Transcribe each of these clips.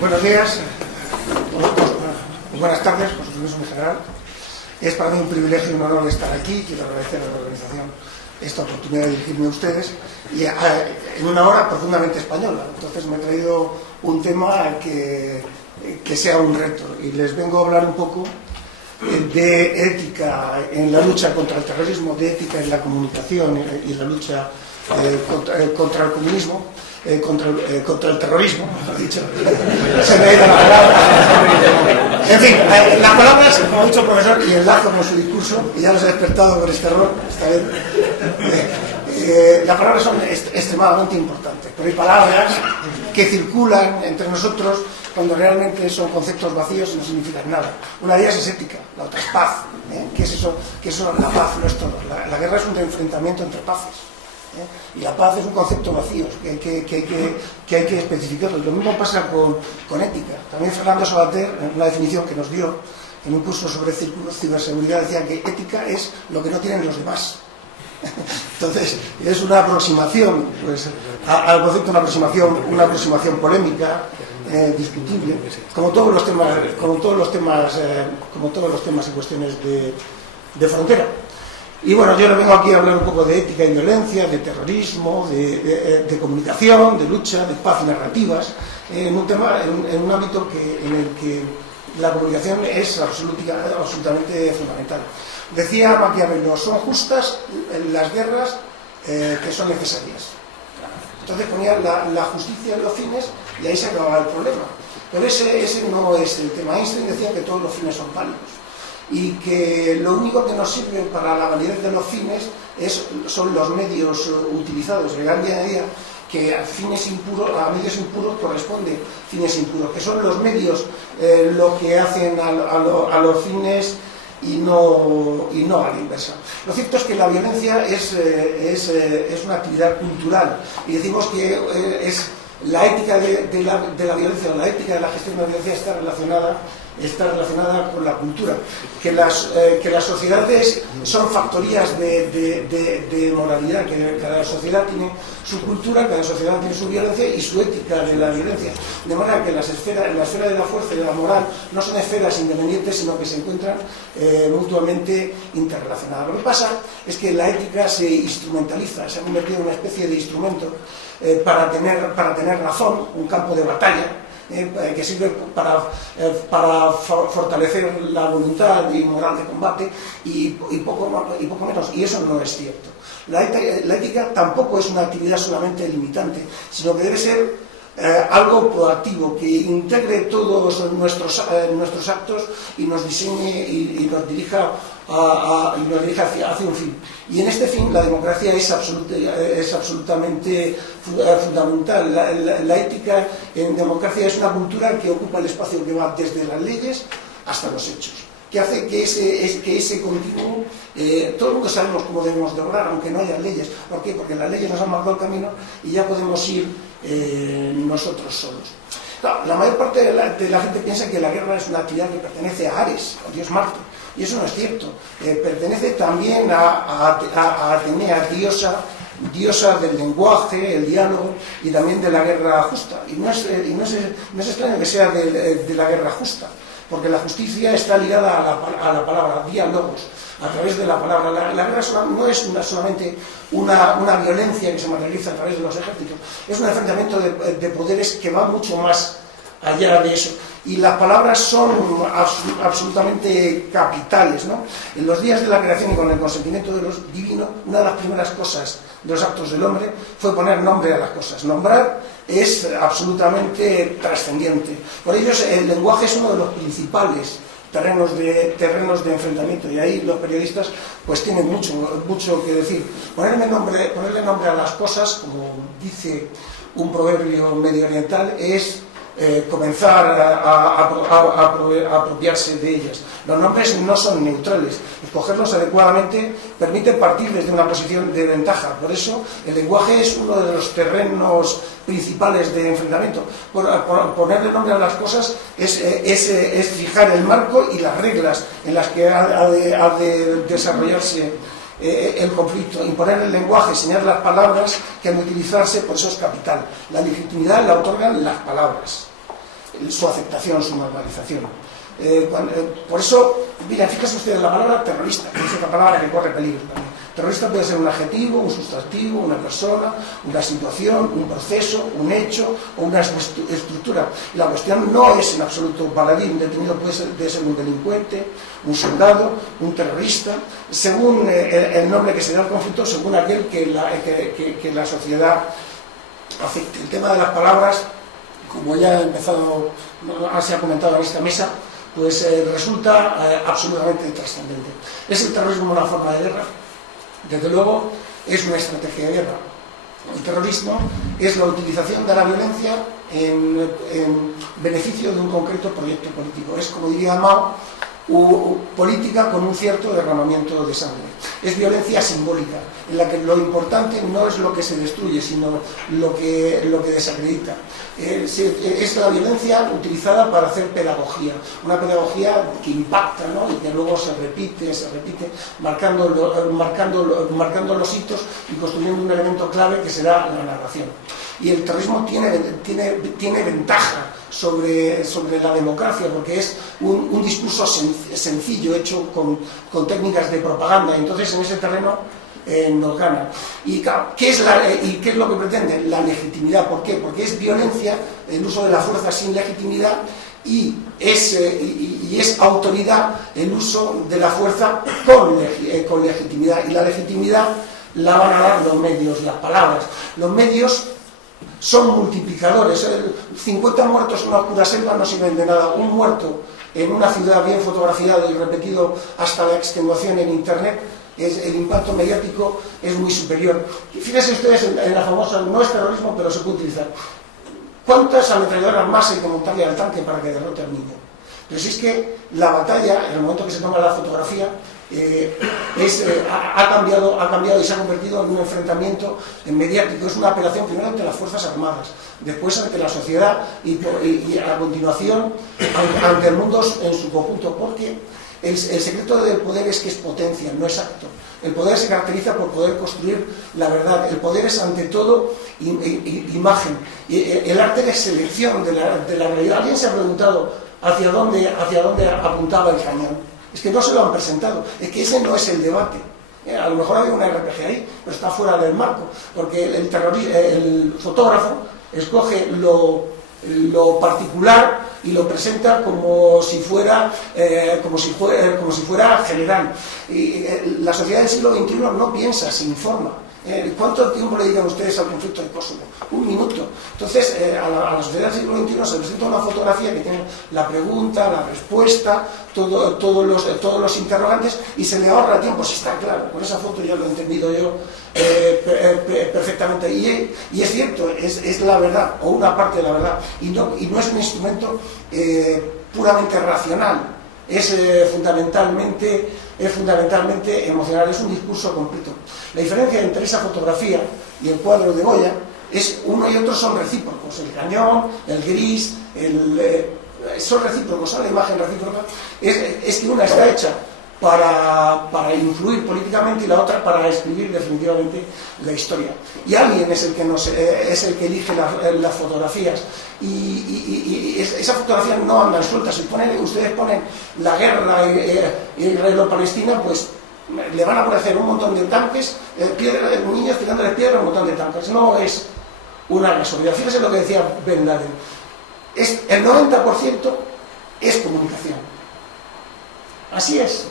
Buenos días, buenas tardes, por supuesto en general. Es para mí un privilegio y un honor estar aquí. Quiero agradecer a la organización esta oportunidad de dirigirme a ustedes y en una hora profundamente española. Entonces me he traído un tema que sea un reto y les vengo a hablar un poco de ética en la lucha contra el terrorismo, de ética en la comunicación y la lucha contra el comunismo. Contra el terrorismo, mejor dicho. Se me ha ido la palabra. En fin, las palabras, como ha dicho el profesor, y enlazo con su discurso, y ya los he despertado por este error, esta vez. Las palabras son extremadamente importantes, pero hay palabras que circulan entre nosotros cuando realmente son conceptos vacíos y no significan nada. Una de ellas es ética, la otra es paz. ¿Qué es eso? La paz no es todo. La guerra es un enfrentamiento entre paces. Y la paz es un concepto vacío que hay que especificarlo. Lo mismo pasa con ética. También Fernando Savater, en una definición que nos dio en un curso sobre ciberseguridad, decía que ética es lo que no tienen los demás. Entonces es una aproximación al concepto, una aproximación polémica, discutible, como todos los temas y cuestiones de frontera. Y bueno, yo le vengo aquí a hablar un poco de ética y violencia, de terrorismo, de comunicación, de lucha, de paz y narrativas, en un ámbito en el que la comunicación es absolutamente fundamental. Decía Maquiavelo, son justas las guerras que son necesarias. Entonces ponía la justicia en los fines y ahí se acababa el problema. Pero ese no es el tema. Einstein decía que todos los fines son válidos y que lo único que nos sirve para la validez de los fines son los medios utilizados. El gran día que a medios impuros corresponde fines impuros, que son los medios lo que hacen a los fines y no a la inversa. Lo cierto es que la violencia es una actividad cultural y decimos que es la ética de la violencia o la ética de la gestión de la violencia está relacionada con la cultura, que las sociedades son factorías de moralidad, que cada sociedad tiene su cultura, cada sociedad tiene su violencia y su ética de la violencia, de manera que en la esfera de la fuerza y de la moral no son esferas independientes, sino que se encuentran mutuamente interrelacionadas. Lo que pasa es que la ética se instrumentaliza, se ha convertido en una especie de instrumento para tener razón, un campo de batalla, que sirve para fortalecer la voluntad y moral de combate y poco menos, y eso no es cierto. La ética tampoco es una actividad solamente limitante, sino que debe ser algo proactivo, que integre todos nuestros actos y nos diseñe y nos dirija hacia un fin. Y en este fin la democracia es absolutamente fundamental. La ética en democracia es una cultura que ocupa el espacio que va desde las leyes hasta los hechos, que hace que ese continuo, todo el mundo sabemos cómo debemos de obrar, aunque no haya leyes. ¿Por qué? Porque las leyes nos han marcado el camino y ya podemos ir nosotros solos. Claro, la mayor parte de la gente piensa que la guerra es una actividad que pertenece a Ares, al dios Marte, y eso no es cierto. Pertenece también a Atenea, diosa del lenguaje, el diálogo y también de la guerra justa. Y no es extraño que sea de la guerra justa, porque la justicia está ligada a la palabra, diálogos, a través de la palabra. La guerra no es solamente una violencia que se materializa a través de los ejércitos, es un enfrentamiento de poderes que va mucho más allá de eso. Y las palabras son absolutamente capitales, ¿no? En los días de la creación y con el consentimiento de los divinos, una de las primeras cosas de los actos del hombre fue poner nombre a las cosas. Nombrar es absolutamente trascendente. Por ello, el lenguaje es uno de los principales terrenos de enfrentamiento, y ahí los periodistas pues tienen mucho que decir. Ponerle nombre a las cosas, como dice un proverbio medio oriental, es comenzar a apropiarse de ellas. Los nombres no son neutrales, escogerlos adecuadamente permite partir desde una posición de ventaja. Por eso el lenguaje es uno de los terrenos principales de enfrentamiento. Ponerle nombre a las cosas es fijar el marco y las reglas en las que ha de desarrollarse el conflicto, imponer el lenguaje, enseñar las palabras que han de utilizarse, por eso es capital. La legitimidad la otorgan las palabras, su aceptación, su normalización. Por eso, mira, fíjense ustedes, la palabra terrorista, que es otra palabra que corre peligro también. Terrorista puede ser un adjetivo, un sustantivo, una persona, una situación, un proceso, un hecho o una estructura. Y la cuestión no es en absoluto baladí. Un detenido puede ser un delincuente, un soldado, un terrorista, según el nombre que se da al conflicto, según aquel que la sociedad afecte. El tema de las palabras, como ya ha empezado, se ha comentado en esta mesa, pues resulta absolutamente trascendente. ¿Es el terrorismo una forma de guerra? Desde luego es una estrategia de guerra. El terrorismo es la utilización de la violencia en beneficio de un concreto proyecto político. Es, como diría Mao, política con un cierto derramamiento de sangre. Es violencia simbólica, en la que lo importante no es lo que se destruye, sino lo que desacredita. Es la violencia utilizada para hacer pedagogía, una pedagogía que impacta, ¿no? Y que luego se repite, marcando los hitos y construyendo un elemento clave que será la narración. Y el terrorismo tiene ventaja sobre la democracia, porque es un discurso sencillo, hecho con técnicas de propaganda. Entonces, en ese terreno nos gana. ¿Y qué es lo que pretende? La legitimidad. ¿Por qué? Porque es violencia, el uso de la fuerza sin legitimidad, y es autoridad el uso de la fuerza con legitimidad. Y la legitimidad la van a dar los medios, las palabras. Los medios son multiplicadores. 50 muertos en una oscura selva no sirven de nada. Un muerto en una ciudad bien fotografiado y repetido hasta la extenuación en internet, el impacto mediático es muy superior. Fíjense ustedes en la famosa, no es terrorismo, pero se puede utilizar. ¿Cuántas ametralladoras más hay que montarle al tanque para que derrote al niño? Pero si es que la batalla, en el momento que se toma la fotografía, ha cambiado y se ha convertido en un enfrentamiento mediático. Es una operación primero ante las Fuerzas Armadas, después ante la sociedad y a continuación ante el mundo en su conjunto, porque el secreto del poder es que es potencia, no es acto. El poder se caracteriza por poder construir la verdad. El poder es ante todo imagen. El arte de selección de la realidad. ¿Alguien se ha preguntado hacia dónde apuntaba el cañón? Es que no se lo han presentado, es que ese no es el debate. A lo mejor había una RPG ahí, pero está fuera del marco, porque el fotógrafo escoge lo particular y lo presenta como si fuera general. Y la sociedad del siglo XXI no piensa, se informa. ¿Cuánto tiempo le dedican ustedes al conflicto de Kosovo? 1 minuto. Entonces, a la sociedad del siglo XXI se presenta una fotografía que tiene la pregunta, la respuesta, todos los interrogantes, y se le ahorra tiempo. Si está claro, con esa foto ya lo he entendido yo perfectamente. Y es cierto, es la verdad, o una parte de la verdad, y no es un instrumento puramente racional. Es fundamentalmente emocional, es un discurso completo. La diferencia entre esa fotografía y el cuadro de Goya es uno y otro son recíprocos. El cañón, el gris, son recíprocos, son la imagen recíproca. Es que una está hecha para influir políticamente y la otra para escribir definitivamente la historia. Y alguien es el que elige las fotografías. Y esas fotografías no andan sueltas. Si ustedes ponen la guerra israelo-palestina, pues le van a aparecer un montón de tanques, niños tirándole piedras, un montón de tanques. No es una casualidad. Fíjense lo que decía Ben Laden. El 90% es comunicación. Así es.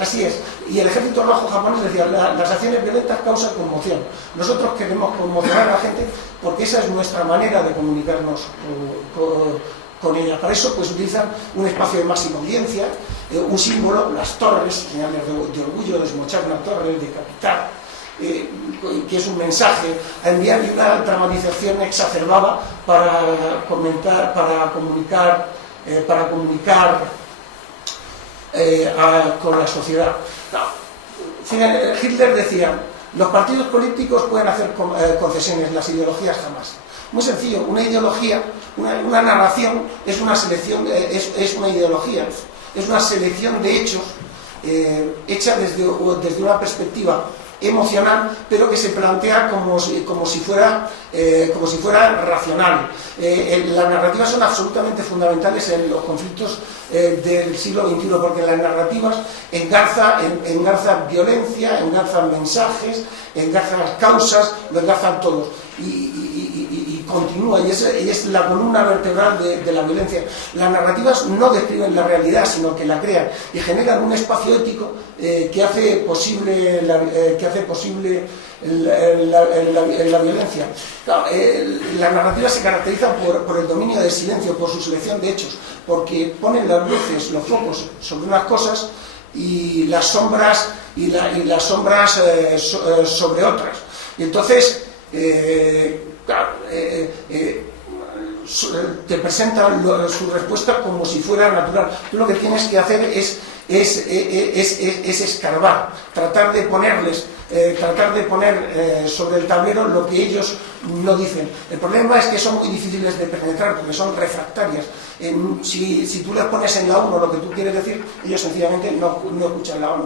Así es. Y el ejército rojo japonés decía, las acciones violentas causan conmoción. Nosotros queremos conmocionar a la gente porque esa es nuestra manera de comunicarnos con ella. Para eso pues utilizan un espacio de máxima audiencia, un símbolo, las torres, señales de orgullo, desmochar una torre, decapitar, que es un mensaje a enviar, y una dramatización exacerbada para comunicar con la sociedad. Hitler decía, los partidos políticos pueden hacer concesiones, las ideologías jamás. Muy sencillo, una ideología, una narración es una selección, es una ideología, es una selección de hechos hecha desde una perspectiva emocional, pero que se plantea como si fuera racional. Las narrativas son absolutamente fundamentales en los conflictos del siglo XXI, porque las narrativas engarzan violencia, engarzan mensajes, engarzan las causas, lo engarzan todos. Y continúa, y es la columna vertebral de la violencia. Las narrativas no describen la realidad, sino que la crean y generan un espacio ético que hace posible la violencia. Claro, las narrativas se caracterizan por el dominio del silencio, por su selección de hechos, porque ponen las luces, los focos sobre unas cosas y las sombras sobre otras. Y entonces te presentan su respuesta como si fuera natural. Tú lo que tienes que hacer es escarbar, tratar de poner sobre el tablero lo que ellos no dicen. El problema es que son muy difíciles de penetrar porque son refractarias. Si tú les pones en la 1 lo que tú quieres decir, ellos sencillamente no escuchan la 1.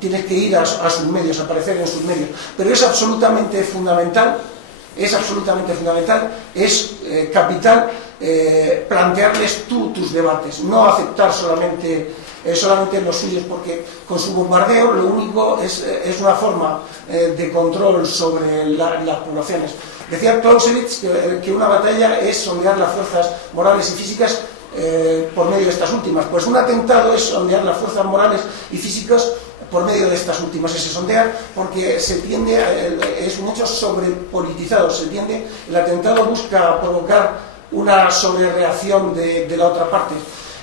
Tienes que ir a sus medios, aparecer en sus medios. Pero es absolutamente fundamental, es capital plantearles tus debates, no aceptar solamente los suyos, porque con su bombardeo lo único es una forma de control sobre las poblaciones. Decía Clausewitz que una batalla es sondear las fuerzas morales y físicas por medio de estas últimas. Pues un atentado es sondear las fuerzas morales y físicas por medio de estas últimas. Se sondea porque es un hecho sobrepolitizado, el atentado busca provocar una sobrereacción de la otra parte.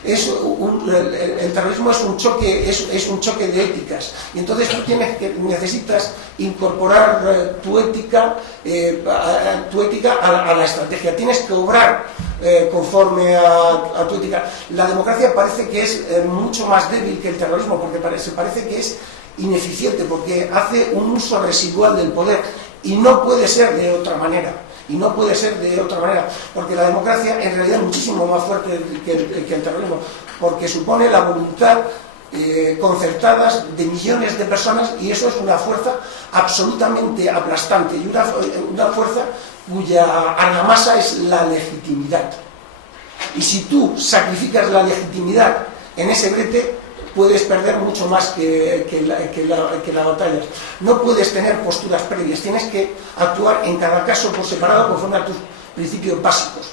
El terrorismo es un choque de éticas, y entonces tú necesitas incorporar tu ética a la estrategia. Tienes que obrar conforme a tu ética. La democracia parece que es mucho más débil que el terrorismo, porque parece que es ineficiente, porque hace un uso residual del poder, y no puede ser de otra manera. Porque la democracia en realidad es muchísimo más fuerte que el terrorismo, porque supone la voluntad concertadas de millones de personas, y eso es una fuerza absolutamente aplastante, y una fuerza cuya argamasa es la legitimidad. Y si tú sacrificas la legitimidad en ese brete, puedes perder mucho más que la batalla. No puedes tener posturas previas, tienes que actuar en cada caso por separado conforme a tus principios básicos,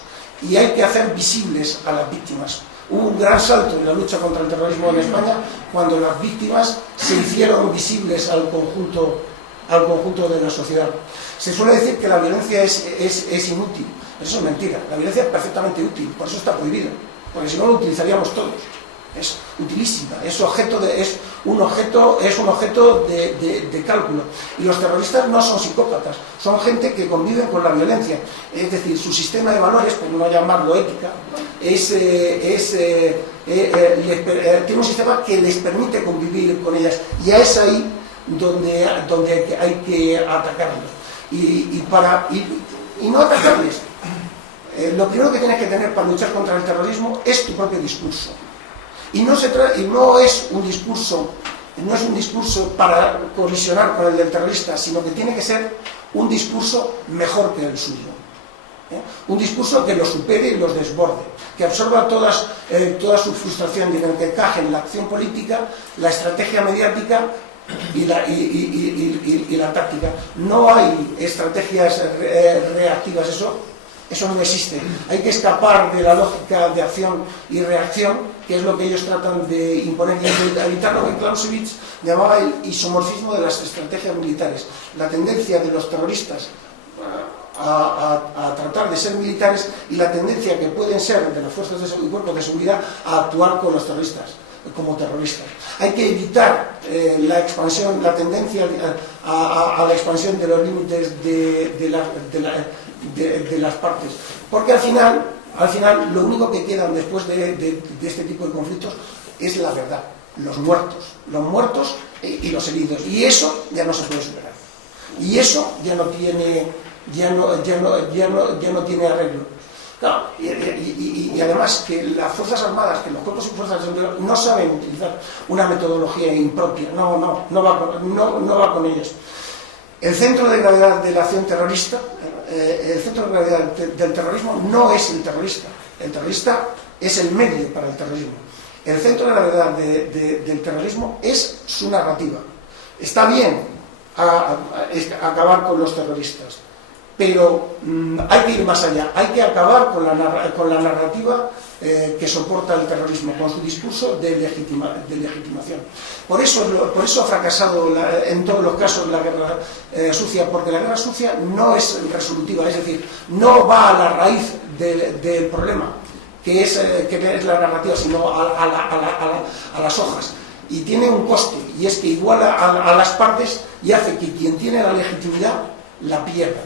y hay que hacer visibles a las víctimas. Hubo un gran salto en la lucha contra el terrorismo en España cuando las víctimas se hicieron visibles al conjunto de la sociedad. Se suele decir que la violencia es inútil. Eso es mentira. La violencia es perfectamente útil, por eso está prohibida, porque si no lo utilizaríamos todos. Es utilísima, es un objeto de cálculo. Y los terroristas no son psicópatas, son gente que conviven con la violencia. Es decir, su sistema de valores, por no llamarlo ética, tiene un sistema que les permite convivir con ellas, y es ahí donde hay que atacarlos. Y no atacarles. Lo primero que tienes que tener para luchar contra el terrorismo es tu propio discurso. Y no es un discurso para colisionar con el del terrorista, sino que tiene que ser un discurso mejor que el suyo. Un discurso que los supere y los desborde, que absorba toda su frustración, y en el que encajen la acción política, la estrategia mediática y la táctica. No hay estrategias reactivas, eso no existe. Hay que escapar de la lógica de acción y reacción, que es lo que ellos tratan de imponer, y evitar lo que Clausewitz llamaba el isomorfismo de las estrategias militares. La tendencia de los terroristas a tratar de ser militares, y la tendencia que pueden ser de las fuerzas y cuerpos de seguridad a actuar con los terroristas como terroristas. Hay que evitar la tendencia a la expansión de los límites de las partes, porque al final lo único que quedan después de este tipo de conflictos es la verdad, los muertos y los heridos, y eso ya no se puede superar, y eso ya no tiene arreglo. Claro, y además que las Fuerzas Armadas, que los cuerpos y fuerzas de seguridad no saben utilizar una metodología impropia, no va con ellos. El centro de gravedad de la acción terrorista, el centro de gravedad del terrorismo no es el terrorista es el medio para el terrorismo. El centro de gravedad del terrorismo es su narrativa. Está bien acabar con los terroristas, pero hay que ir más allá, hay que acabar con la narrativa que soporta el terrorismo, con su discurso de legitimación. Por eso ha fracasado en todos los casos la guerra sucia, porque la guerra sucia no es resolutiva, es decir, no va a la raíz del problema, que es la narrativa, sino a las hojas. Y tiene un coste, y es que iguala a las partes y hace que quien tiene la legitimidad la pierda.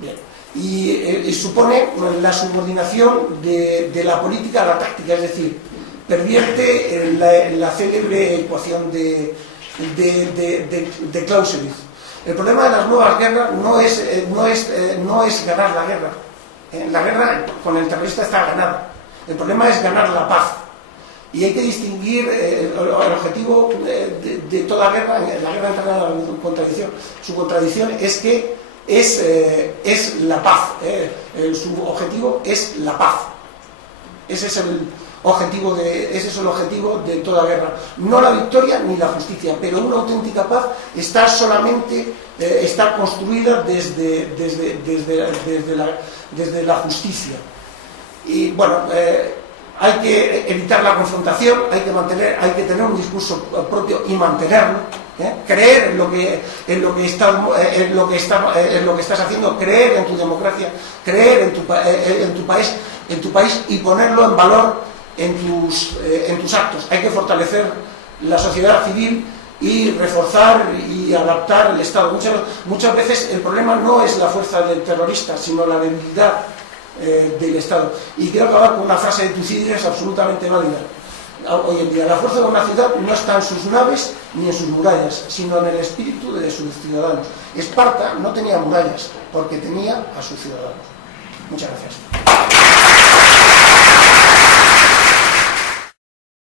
Bien. Y supone la subordinación de la política a la táctica, es decir, pervierte la célebre ecuación de Clausewitz. El problema de las nuevas guerras no es ganar la guerra. La guerra con el terrorista está ganada. El problema es ganar la paz. Y hay que distinguir el objetivo de toda guerra. La guerra entra en la contradicción. Su contradicción es que es la paz. Su objetivo es la paz. Ese es el objetivo de toda guerra. No la victoria ni la justicia, pero una auténtica paz está construida desde la justicia. Y bueno, hay que evitar la confrontación, hay que tener un discurso propio y mantenerlo, creer en lo que estás haciendo, creer en tu democracia, creer en tu país y ponerlo en valor en tus actos. Hay que fortalecer la sociedad civil y reforzar y adaptar el Estado. Muchas veces el problema no es la fuerza del terrorista, sino la debilidad del Estado. Y quiero acabar con una frase de Tucídides absolutamente válida. Hoy en día la fuerza de una ciudad no está en sus naves ni en sus murallas, sino en el espíritu de sus ciudadanos. Esparta no tenía murallas porque tenía a sus ciudadanos. Muchas gracias.